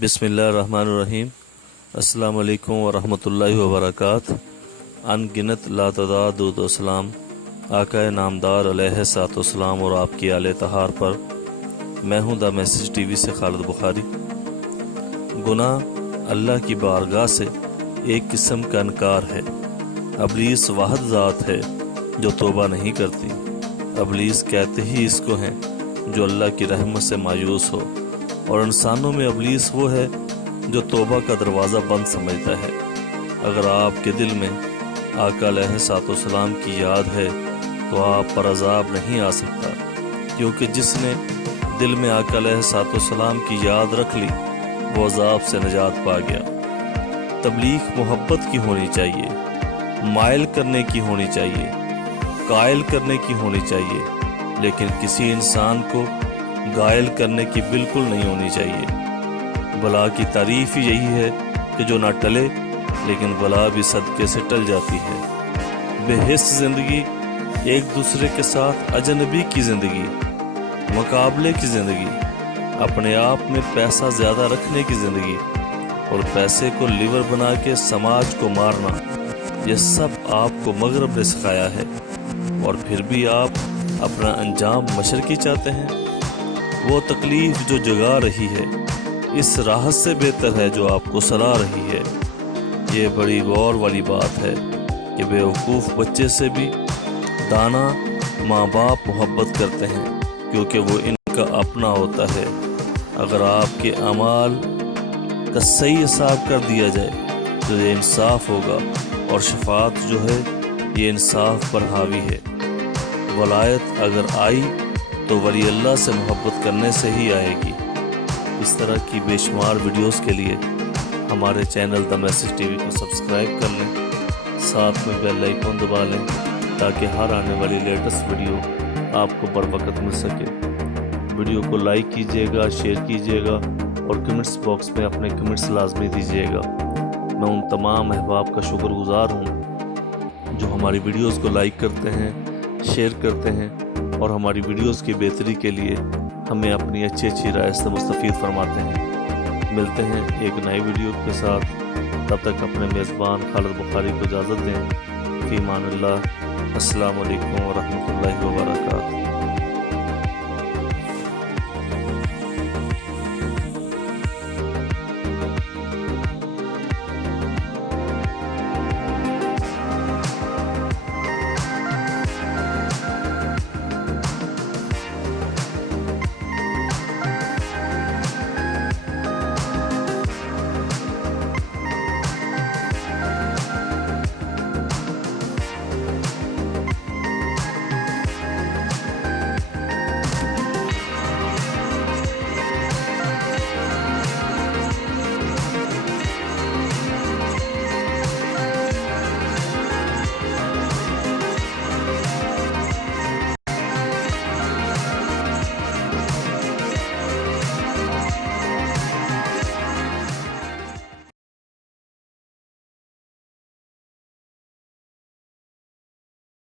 बिस्मिल्लाहिर्रहमानिर्रहीम। अस्सलाम वालेकुम वरहमतुल्लाहि वबरकात। अनगिनत लातदाद दुरूद व सलाम आकाए नामदार अलैहिस्सलाम और आपकी आले तहार पर। मैं हूँ द मैसेज टीवी से खालिद बुखारी। गुनाह अल्लाह की बारगाह से एक किस्म का इनकार है। अबलीस वाहिद ज़ात है जो तौबा नहीं करती। अबलीस कहते ही इसको हैं जो अल्लाह की रहमत से मायूस हो, और इंसानों में अबलीस वो है जो तौबा का दरवाज़ा बंद समझता है। अगर आपके दिल में आका अलैहिस्सलाम की याद है तो आप पर अज़ाब नहीं आ सकता, क्योंकि जिसने दिल में आका अलैहिस्सलाम की याद रख ली वो अज़ाब से निजात पा गया। तबलीग मोहब्बत की होनी चाहिए, माइल करने की होनी चाहिए, कायल करने की होनी चाहिए, लेकिन किसी इंसान को घायल करने की बिल्कुल नहीं होनी चाहिए। बला की तारीफ ही यही है कि जो ना टले, लेकिन बला भी सदके से टल जाती है। बेहिस ज़िंदगी, एक दूसरे के साथ अजनबी की ज़िंदगी, मुकाबले की ज़िंदगी, अपने आप में पैसा ज़्यादा रखने की ज़िंदगी और पैसे को लीवर बना के समाज को मारना, ये सब आपको मगरब ने सिखाया है, और फिर भी आप अपना अंजाम मशरकी चाहते हैं। वो तकलीफ़ जो जगा रही है इस राहत से बेहतर है जो आपको सला रही है। ये बड़ी गौर वाली बात है कि बेवकूफ़ बच्चे से भी दाना माँ बाप मोहब्बत करते हैं, क्योंकि वो इनका अपना होता है। अगर आपके अमाल का सही हिसाब कर दिया जाए तो ये इंसाफ होगा, और शफाअत जो है ये इंसाफ पर हावी है। वलायत अगर आई तो वली अल्लाह से मोहब्बत करने से ही आएगी। इस तरह की बेशुमार वीडियोस के लिए हमारे चैनल द मैसेज टीवी को सब्सक्राइब कर लें, साथ में बेल आइकन दबा लें ताकि हर आने वाली लेटेस्ट वीडियो आपको बर वक्त मिल सके। वीडियो को लाइक कीजिएगा, शेयर कीजिएगा और कमेंट्स बॉक्स में अपने कमेंट्स लाजमी दीजिएगा। मैं उन तमाम अहबाब का शुक्रगुजार हूँ जो हमारी वीडियोस को लाइक करते हैं, शेयर करते हैं और हमारी वीडियोस की बेहतरी के लिए हमें अपनी अच्छी राय से मुस्तफ़ीद फरमाते हैं। मिलते हैं एक नई वीडियो के साथ, तब तक अपने मेज़बान खालिद बुखारी को इजाज़त दें। फ़ी अमानिल्लाह। अस्सलामु अलैकुम व रहमतुल्लाहि व बरकातुहू।